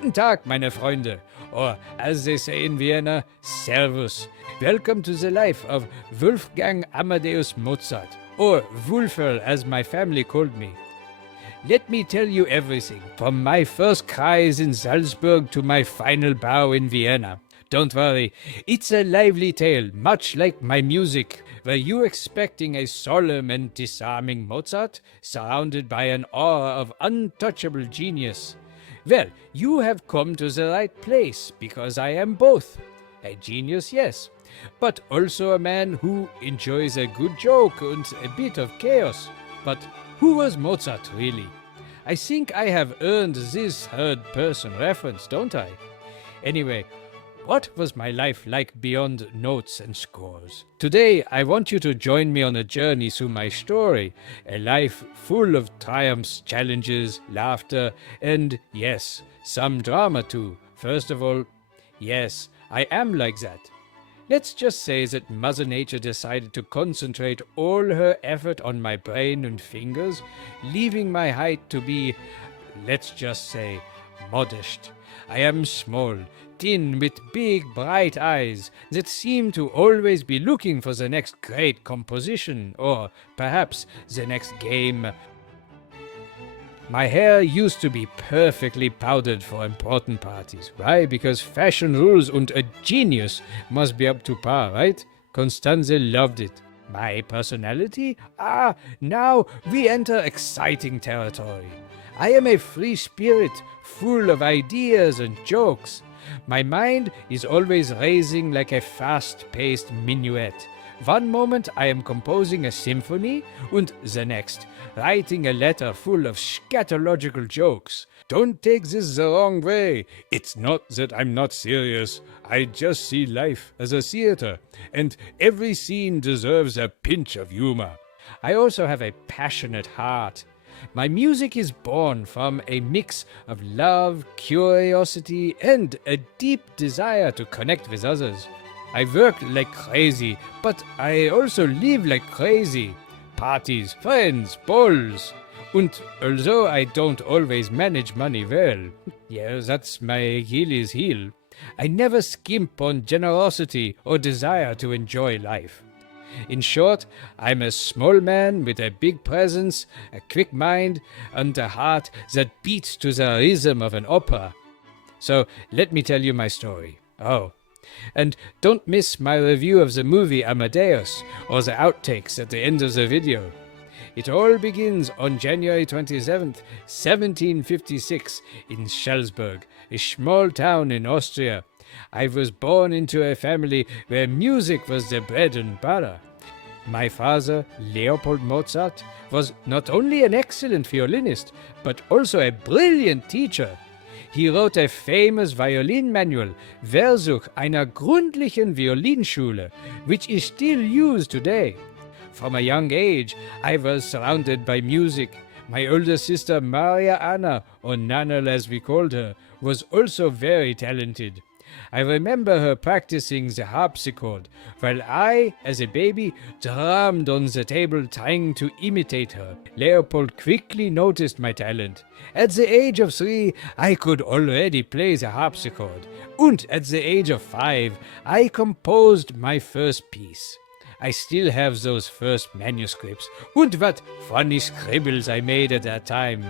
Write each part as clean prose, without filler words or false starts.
Guten Tag, meine Freunde, or as they say in Vienna, Servus. Welcome to the life of Wolfgang Amadeus Mozart, or Wulferl as my family called me. Let me tell you everything, from my first cries in Salzburg to my final bow in Vienna. Don't worry, it's a lively tale, much like my music. Were you expecting a solemn and disarming Mozart, surrounded by an aura of untouchable genius? Well, you have come to the right place, because I am both. A genius, yes, but also a man who enjoys a good joke and a bit of chaos. But who was Mozart, really? I think I have earned this third-person reference, don't I? Anyway, what was my life like beyond notes and scores? Today, I want you to join me on a journey through my story, a life full of triumphs, challenges, laughter, and, yes, some drama too. First of all, yes, I am like that. Let's just say that Mother Nature decided to concentrate all her effort on my brain and fingers, leaving my height to be, let's just say, modest. I am small, thin, with big, bright eyes that seem to always be looking for the next great composition, or perhaps the next game. My hair used to be perfectly powdered for important parties. Why? Because fashion rules and a genius must be up to par, right? Constanze loved it. My personality? Now we enter exciting territory. I am a free spirit, full of ideas and jokes. My mind is always racing like a fast-paced minuet. One moment I am composing a symphony, and the next, writing a letter full of scatological jokes. Don't take this the wrong way. It's not that I'm not serious. I just see life as a theater, and every scene deserves a pinch of humor. I also have a passionate heart. My music is born from a mix of love, curiosity, and a deep desire to connect with others. I work like crazy, but I also live like crazy. Parties, friends, balls. And although I don't always manage money well, yeah, that's my Achilles heel, I never skimp on generosity or desire to enjoy life. In short, I'm a small man with a big presence, a quick mind, and a heart that beats to the rhythm of an opera. So let me tell you my story. Oh, and don't miss my review of the movie Amadeus or the outtakes at the end of the video. It all begins on January 27th, 1756 in Salzburg, a small town in Austria. I was born into a family where music was the bread and butter. My father, Leopold Mozart, was not only an excellent violinist, but also a brilliant teacher. He wrote a famous violin manual, Versuch einer gründlichen Violinschule, which is still used today. From a young age, I was surrounded by music. My older sister, Maria Anna, or Nana as we called her, was also very talented. I remember her practicing the harpsichord, while I, as a baby, drummed on the table trying to imitate her. Leopold quickly noticed my talent. At the age of 3, I could already play the harpsichord, and at the age of 5, I composed my first piece. I still have those first manuscripts, and what funny scribbles I made at that time.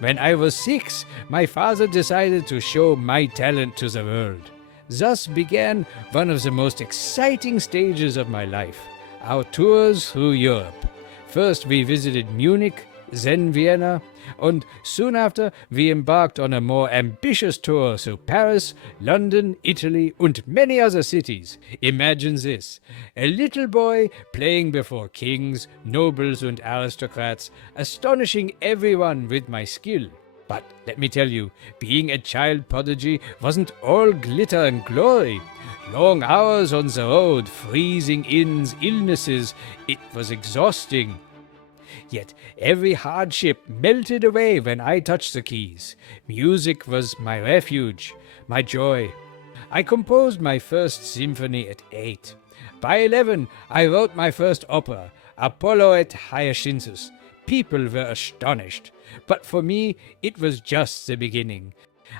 When I was 6, my father decided to show my talent to the world. Thus began one of the most exciting stages of my life, our tours through Europe. First we visited Munich, then Vienna, and soon after we embarked on a more ambitious tour through Paris, London, Italy, and many other cities. Imagine this, a little boy playing before kings, nobles, and aristocrats, astonishing everyone with my skill. But let me tell you, being a child prodigy wasn't all glitter and glory. Long hours on the road, freezing inns, illnesses, it was exhausting. Yet every hardship melted away when I touched the keys. Music was my refuge, my joy. I composed my first symphony at 8. By 11, I wrote my first opera, Apollo et Hyacinthus. People were astonished. But for me, it was just the beginning.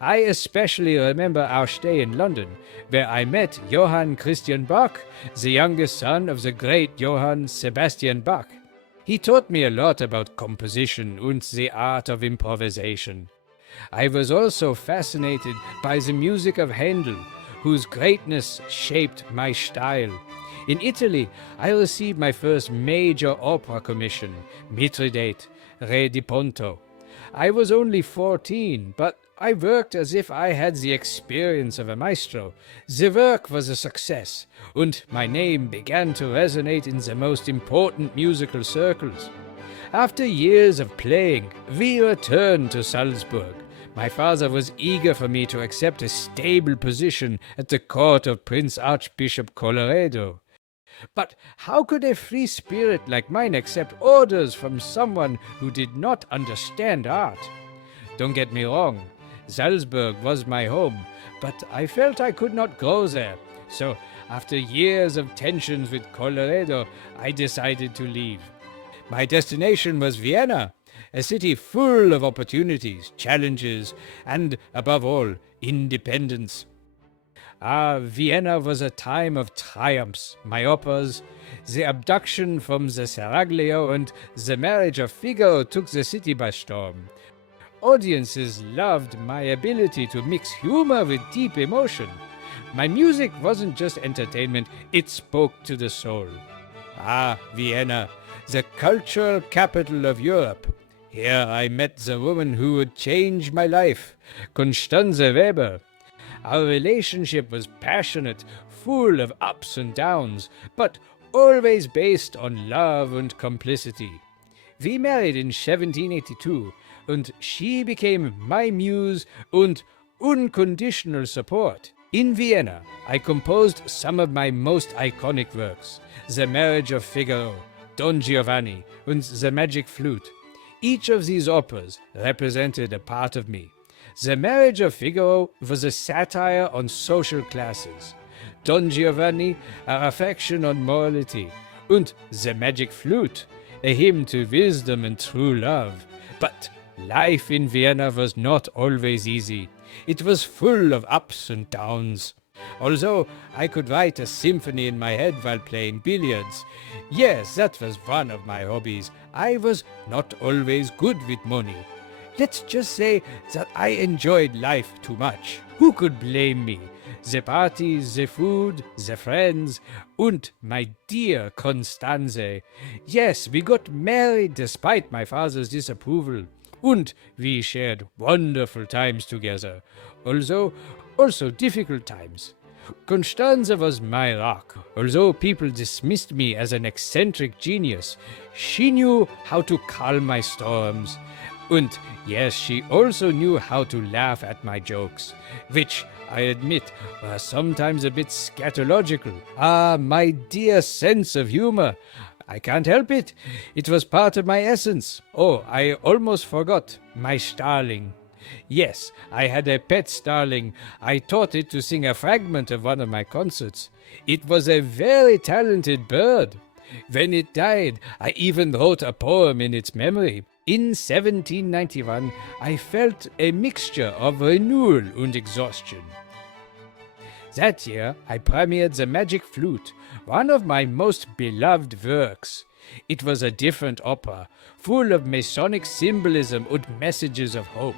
I especially remember our stay in London, where I met Johann Christian Bach, the youngest son of the great Johann Sebastian Bach. He taught me a lot about composition and the art of improvisation. I was also fascinated by the music of Handel, whose greatness shaped my style. In Italy, I received my first major opera commission, Mithridate, Re di Ponto. I was only 14, but I worked as if I had the experience of a maestro. The work was a success, and my name began to resonate in the most important musical circles. After years of playing, we returned to Salzburg. My father was eager for me to accept a stable position at the court of Prince Archbishop Colloredo. But how could a free spirit like mine accept orders from someone who did not understand art? Don't get me wrong, Salzburg was my home, but I felt I could not go there. So, after years of tensions with Colloredo, I decided to leave. My destination was Vienna, a city full of opportunities, challenges, and, above all, independence. Vienna was a time of triumphs. My operas, the abduction from the Seraglio, and the marriage of Figaro took the city by storm. Audiences loved my ability to mix humor with deep emotion. My music wasn't just entertainment, it spoke to the soul. Vienna, the cultural capital of Europe. Here I met the woman who would change my life, Constanze Weber. Our relationship was passionate, full of ups and downs, but always based on love and complicity. We married in 1782, and she became my muse and unconditional support. In Vienna, I composed some of my most iconic works, The Marriage of Figaro, Don Giovanni, and The Magic Flute. Each of these operas represented a part of me. The Marriage of Figaro was a satire on social classes, Don Giovanni a reflection on morality, and The Magic Flute, a hymn to wisdom and true love. But life in Vienna was not always easy. It was full of ups and downs. Although I could write a symphony in my head while playing billiards, yes, that was one of my hobbies, I was not always good with money. Let's just say that I enjoyed life too much. Who could blame me? The parties, the food, the friends, and my dear Constanze. Yes, we got married despite my father's disapproval, and we shared wonderful times together, although also difficult times. Constanze was my rock. Although people dismissed me as an eccentric genius, she knew how to calm my storms. And yes, she also knew how to laugh at my jokes, which, I admit, were sometimes a bit scatological. My dear sense of humor. I can't help it. It was part of my essence. Oh, I almost forgot. My starling. Yes, I had a pet starling. I taught it to sing a fragment of one of my concerts. It was a very talented bird. When it died, I even wrote a poem in its memory. In 1791, I felt a mixture of renewal and exhaustion. That year, I premiered The Magic Flute, one of my most beloved works. It was a different opera, full of Masonic symbolism and messages of hope.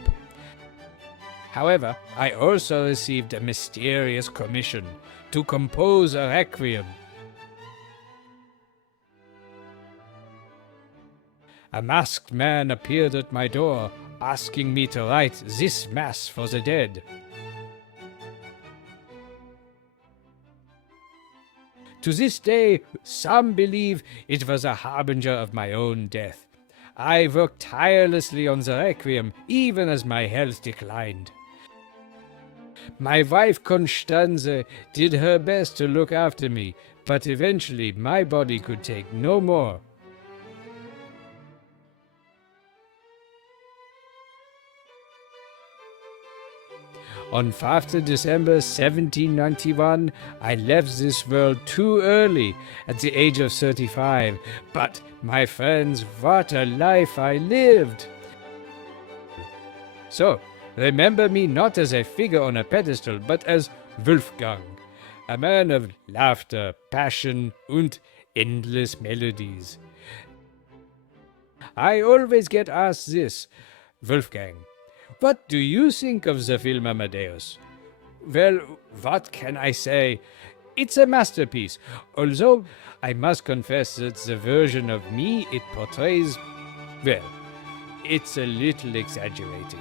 However, I also received a mysterious commission to compose a requiem. A masked man appeared at my door, asking me to write this mass for the dead. To this day, some believe it was a harbinger of my own death. I worked tirelessly on the requiem, even as my health declined. My wife Constanze did her best to look after me, but eventually my body could take no more. On 5th December 1791, I left this world too early, at the age of 35. But, my friends, what a life I lived! So, Remember me not as a figure on a pedestal, but as Wolfgang, a man of laughter, passion, and endless melodies. I always get asked this, Wolfgang, what do you think of the film Amadeus? Well, what can I say? It's a masterpiece, although I must confess that the version of me it portrays, well, it's a little exaggerated.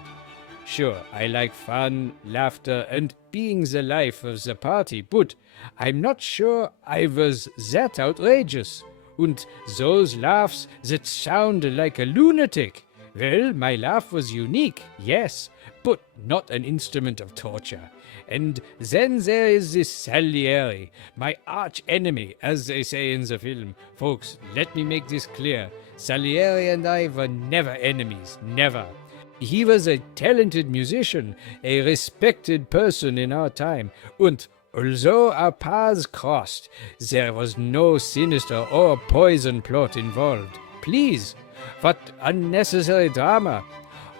Sure, I like fun, laughter, and being the life of the party, but I'm not sure I was that outrageous. And those laughs that sounded like a lunatic. Well, my laugh was unique, yes, but not an instrument of torture. And then there is this Salieri, my arch enemy, as they say in the film. Folks, let me make this clear. Salieri and I were never enemies, never. He was a talented musician, a respected person in our time, and although our paths crossed, there was no sinister or poison plot involved. Please, what unnecessary drama!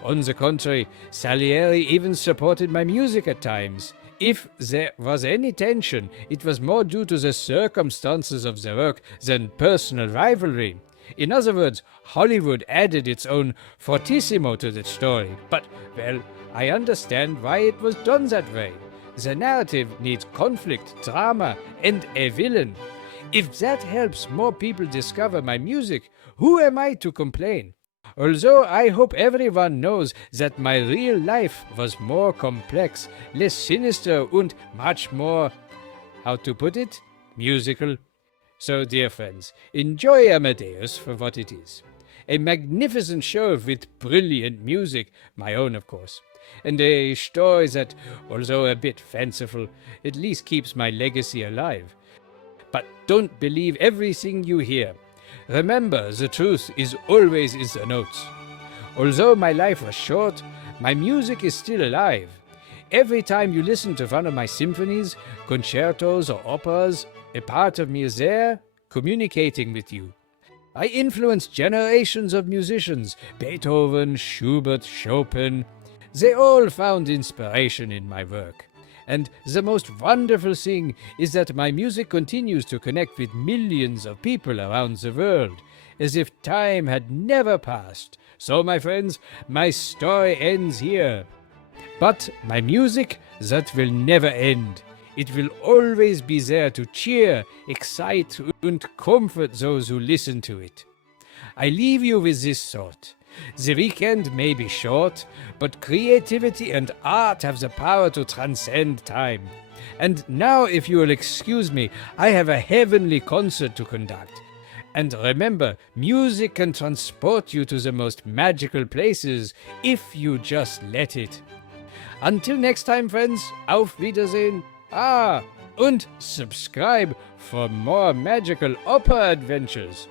On the contrary, Salieri even supported my music at times. If there was any tension, it was more due to the circumstances of the work than personal rivalry. In other words, Hollywood added its own fortissimo to the story. But, well, I understand why it was done that way. The narrative needs conflict, drama, and a villain. If that helps more people discover my music, who am I to complain? Although I hope everyone knows that my real life was more complex, less sinister, and much more, how to put it, musical. So, dear friends, enjoy Amadeus for what it is. A magnificent show with brilliant music, my own of course, and a story that, although a bit fanciful, at least keeps my legacy alive. But don't believe everything you hear. Remember, the truth is always in the notes. Although my life was short, my music is still alive. Every time you listen to one of my symphonies, concertos, or operas, a part of me is there, communicating with you. I influenced generations of musicians, Beethoven, Schubert, Chopin. They all found inspiration in my work. And the most wonderful thing is that my music continues to connect with millions of people around the world, as if time had never passed. So, my friends, my story ends here. But my music, that will never end. It will always be there to cheer, excite, and comfort those who listen to it. I leave you with this thought. The weekend may be short, but creativity and art have the power to transcend time. And now, if you will excuse me, I have a heavenly concert to conduct. And remember, music can transport you to the most magical places if you just let it. Until next time, friends, auf Wiedersehen. Und subscribe for more magical opera adventures.